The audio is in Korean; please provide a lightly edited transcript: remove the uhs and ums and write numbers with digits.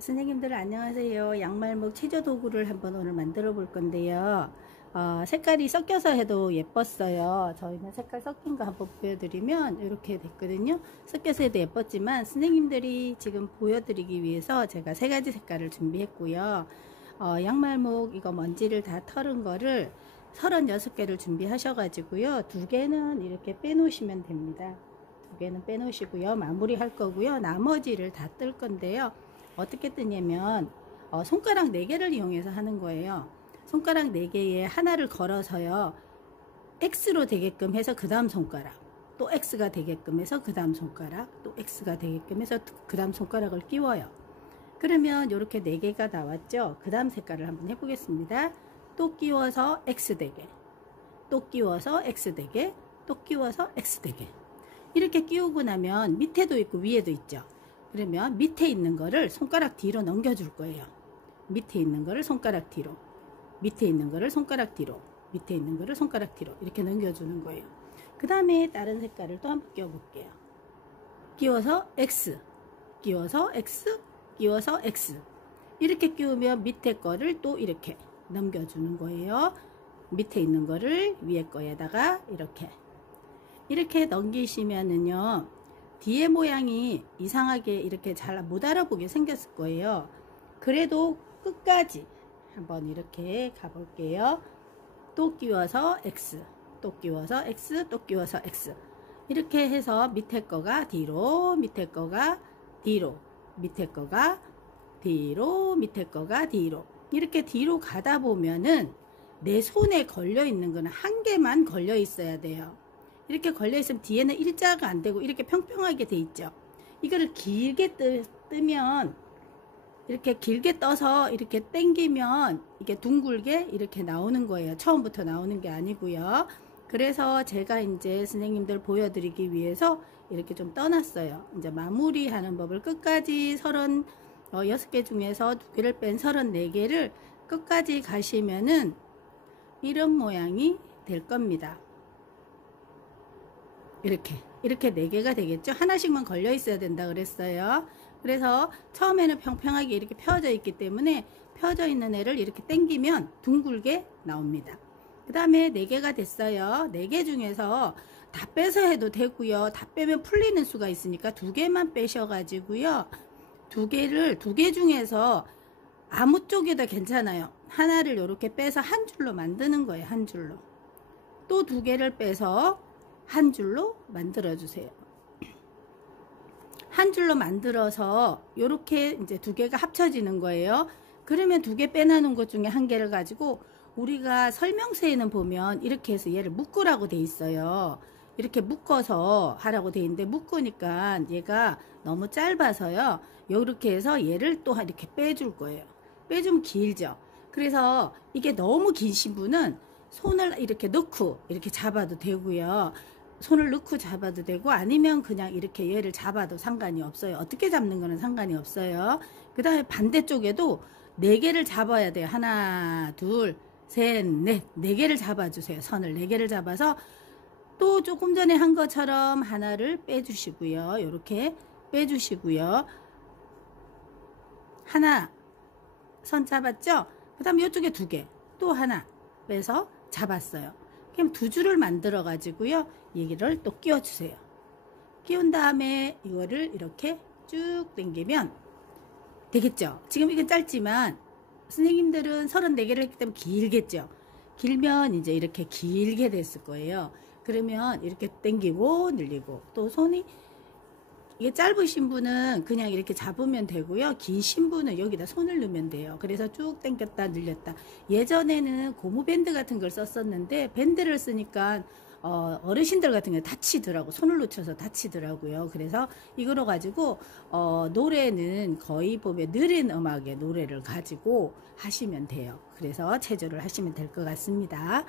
선생님들 안녕하세요. 양말목 체조 도구를 한번 오늘 만들어 볼 건데요. 색깔이 섞여서 해도 예뻤어요. 저희는 색깔 섞인 거 한번 보여드리면 이렇게 됐거든요. 섞여서 해도 예뻤지만 선생님들이 지금 보여드리기 위해서 제가 세 가지 색깔을 준비했고요. 양말목 이거 먼지를 다 털은 거를 36개를 준비하셔가지고요. 2개는 이렇게 빼놓으시면 됩니다. 2개는 빼놓으시고요. 마무리 할 거고요. 나머지를 다 뜰 건데요. 어떻게 뜨냐면 손가락 4개를 이용해서 하는 거예요. 손가락 4개에 하나를 걸어서요. X로 되게끔 해서 그 다음 손가락, 또 X가 되게끔 해서 그 다음 손가락, 또 X가 되게끔 해서 그 다음 손가락을 끼워요. 그러면 이렇게 4개가 나왔죠. 그 다음 색깔을 한번 해보겠습니다. 또 끼워서 X 되게, 또 끼워서 X 되게, 또 끼워서 X 되게. 이렇게 끼우고 나면 밑에도 있고 위에도 있죠. 그러면 밑에 있는 거를 손가락 뒤로 넘겨줄 거예요. 밑에 있는 거를 손가락 뒤로, 밑에 있는 거를 손가락 뒤로, 밑에 있는 거를 손가락 뒤로 이렇게 넘겨주는 거예요. 그 다음에 다른 색깔을 또 한번 끼워볼게요. 끼워서 X, 끼워서 X, 끼워서 X. 이렇게 끼우면 밑에 거를 또 이렇게 넘겨주는 거예요. 밑에 있는 거를 위에 거에다가 이렇게 넘기시면은요, 뒤에 모양이 이상하게 이렇게 잘 못 알아보게 생겼을 거예요. 그래도 끝까지 한번 이렇게 가볼게요. 또 끼워서 X, 또 끼워서 X, 또 끼워서 X. 이렇게 해서 밑에 거가 뒤로, 밑에 거가 뒤로, 밑에 거가 뒤로, 밑에 거가 뒤로. 이렇게 뒤로 가다 보면은 내 손에 걸려 있는 거는 한 개만 걸려 있어야 돼요. 이렇게 걸려 있으면 뒤에는 일자가 안 되고 이렇게 평평하게 돼 있죠. 이거를 길게 뜨면, 이렇게 길게 떠서 이렇게 당기면 이게 둥글게 이렇게 나오는 거예요. 처음부터 나오는 게 아니고요. 그래서 제가 이제 선생님들 보여드리기 위해서 이렇게 좀 떠났어요. 이제 마무리하는 법을 끝까지 36개 중에서 2개를 뺀 34개를 끝까지 가시면은 이런 모양이 될 겁니다. 이렇게 4개가 되겠죠. 하나씩만 걸려 있어야 된다 그랬어요. 그래서 처음에는 평평하게 이렇게 펴져 있기 때문에 펴져 있는 애를 이렇게 당기면 둥글게 나옵니다. 그 다음에 4개가 됐어요. 4개 중에서 다 빼서 해도 되고요. 다 빼면 풀리는 수가 있으니까 2개만 빼셔가지고요. 2개 중에서 아무 쪽에도 괜찮아요. 하나를 이렇게 빼서 한 줄로 만드는 거예요. 한 줄로. 또 2개를 빼서 한 줄로 만들어 주세요. 한 줄로 만들어서 이렇게 이제 2개가 합쳐지는 거예요. 그러면 2개 빼놔놓은 것 중에 1개를 가지고 우리가 설명서에는 보면 이렇게 해서 얘를 묶으라고 돼 있어요. 이렇게 묶어서 하라고 돼 있는데 묶으니까 얘가 너무 짧아서요. 이렇게 해서 얘를 또 이렇게 빼줄 거예요. 빼주면 길죠. 그래서 이게 너무 기신 분은 손을 이렇게 넣고 이렇게 잡아도 되고요. 손을 넣고 잡아도 되고 아니면 그냥 이렇게 얘를 잡아도 상관이 없어요. 어떻게 잡는 거는 상관이 없어요. 그 다음에 반대쪽에도 4개를 잡아야 돼요. 하나, 둘, 셋, 넷. 4개를 잡아주세요. 선을 4개를 잡아서 또 조금 전에 한 것처럼 하나를 빼주시고요. 이렇게 빼주시고요. 하나, 선 잡았죠? 그 다음에 이쪽에 2개. 또 하나 빼서 잡았어요. 그럼 2줄을 만들어 가지고요. 얘기를 또 끼워 주세요. 끼운 다음에 이거를 이렇게 쭉 당기면 되겠죠. 지금 이게 짧지만 선생님들은 34개를 했기 때문에 길겠죠. 길면 이제 이렇게 길게 됐을 거예요. 그러면 이렇게 당기고 늘리고, 또 손이 이게 짧으신 분은 그냥 이렇게 잡으면 되고요. 기신 분은 여기다 손을 넣으면 돼요. 그래서 쭉 당겼다 늘렸다. 예전에는 고무밴드 같은 걸 썼었는데 밴드를 쓰니까 어르신들 같은 게 다치더라고. 손을 놓쳐서 다치더라고요. 그래서 이거로 가지고 노래는 거의 보면 느린 음악의 노래를 가지고 하시면 돼요. 그래서 체조를 하시면 될 것 같습니다.